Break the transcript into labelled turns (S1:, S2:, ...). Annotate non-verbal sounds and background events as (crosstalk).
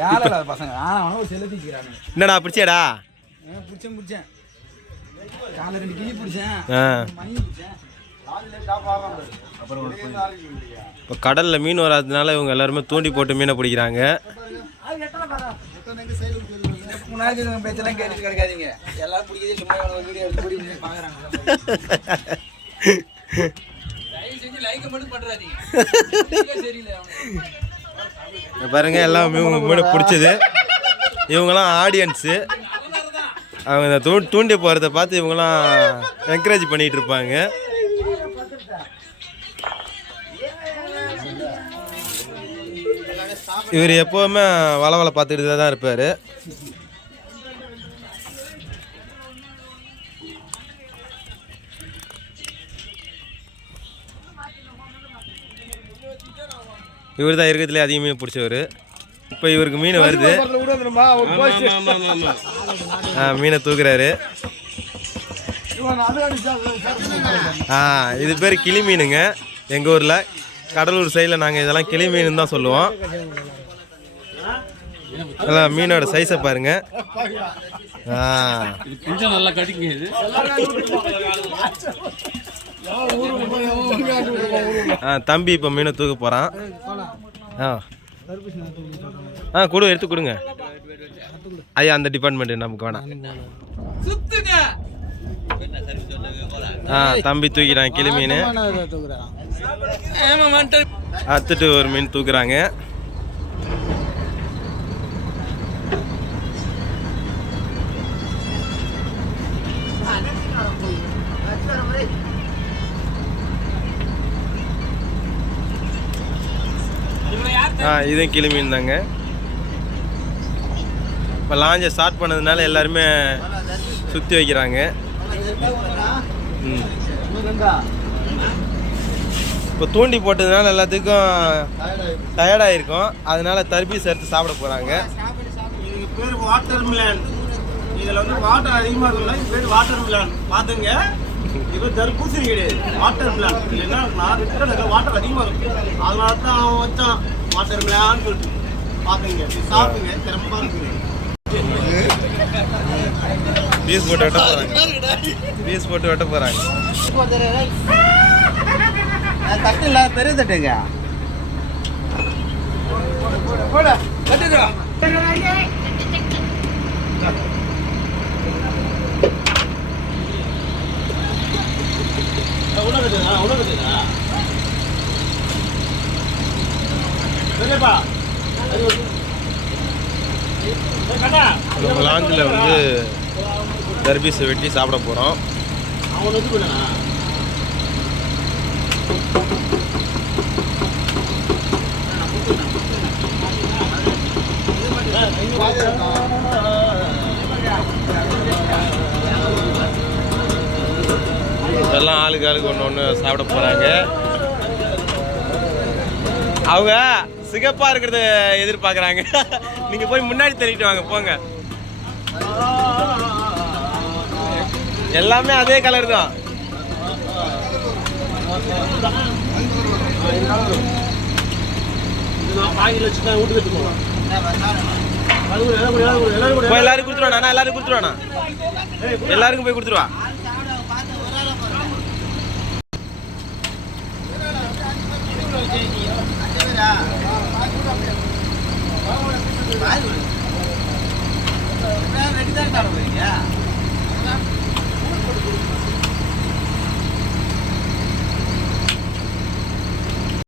S1: வேலை இல்லாத பசங்க? ஆனா அவன ஒரு செலுத்திக்கிறானு
S2: என்னடா பிடிச்சியாடா?
S1: பிடிச்சேன் பிடிச்சேன். காலை ரெண்டு கிளி பிடிச்சேன். மணி பிடிச்சேன்.
S2: இப்போ கடலில் மீன் வராததுனால இவங்க எல்லாருமே தூண்டி போட்டு மீனை பிடிக்கிறாங்க.
S1: முன்னாடி இருக்கிற பேச்செல்லாம் கேட்டுட்டு கிடக்காதீங்க. எல்லாரும்
S2: பாருங்க எல்லாம் இவங்க மீனை பிடிச்சது. இவங்கெல்லாம் ஆடியன்ஸு அவங்க இந்த தூ தூண்டி போகிறத பார்த்து இவங்கெல்லாம் என்கரேஜ் பண்ணிகிட்டு இருப்பாங்க. இவர் எப்போவுமே வலை வலை பார்த்துக்கிட்டு தான் இருப்பார். இவர் தான் இருக்கிறதுலே அதிக மீன் பிடிச்சவர். இப்போ இவருக்கு மீன் வருது. ஆ, மீனை தூக்குறாரு. ஆ இது பேர் கிளி மீனுங்க. எங்கள் ஊரில் கடலூர் சைடில் நாங்கள் இதெல்லாம் கிளி மீன் தான் சொல்லுவோம். அதான் மீனோட சைஸை பாருங்க. ஆ.
S3: கொஞ்சம் நல்லா கடிக்குங்க
S2: தம்பி இப்போ மீனை தூக்க போகிறான் ஆ. ஆ கொடு எடுத்து கொடுங்க. ஐயா அந்த டிபார்ட்மெண்ட் நமக்கு வேணாம். ஆ தம்பி தூக்கிறான் கிளி மீன். அத்துட்டு ஒரு மீன் தூக்குறாங்க. ஆ இதுவும் கிளி மீன் தாங்க. இப்போ லாஞ்சை ஸ்டார்ட் பண்ணதுனால எல்லாருமே சுற்றி வைக்கிறாங்க. ம். இப்போ தூண்டி போட்டதுனால எல்லாத்துக்கும் டயர்டாயிருக்கும் அதனால தர்பீஸ் எடுத்து சாப்பிட போகிறாங்க
S4: பேர் வாட்டர் மிலான் இதில் வந்து வாட்டர் அதிகமாக இருக்குல்ல பேர் வாட்டர் மிலான் பார்த்துங்க இது தர்பூசணி கிடையாது வாட்டர் மிலான் இல்லைன்னா நான் வாட்டர் அதிகமாக இருக்கும் அதனால தான் அவன் வச்சான். வாட்டர் மிலான்னு சொல்லிட்டு. பார்த்துங்க சாப்பிடுங்க. திறமா இருக்குங்க.
S2: பீஸ் போட்டு வெட்ட போகிறாங்க பீஸ் போட்டு வெட்ட போகிறாங்க
S4: தட்டு இல்லை பெரிய தட்டுங்க. பெரியப்பா
S2: நம்ம லாஞ்சில் வந்து தர்பீஸை வெட்டி சாப்பிட போகிறோம்
S4: அவன்
S2: எல்லாம் ஆளுக்கு ஆளுக்கு ஒன்று ஒன்று சாப்பிட போகிறாங்க அவங்க சிகப்பாக இருக்கிறத எதிர்பார்க்குறாங்க. (laughs) நீங்கள் போய் முன்னாடி தள்ளிட்டு வாங்க போங்க. எல்லாமே அதே கலர் தான்.
S4: இது வீட்டுக்கு எடுத்து அது எல்லாரும் எல்லாரும்
S2: கொடுத்துருவாண்ணா எல்லாரும் கொடுத்துருவாண்ணா எல்லாருக்கும் போய் கொடுத்துருவா?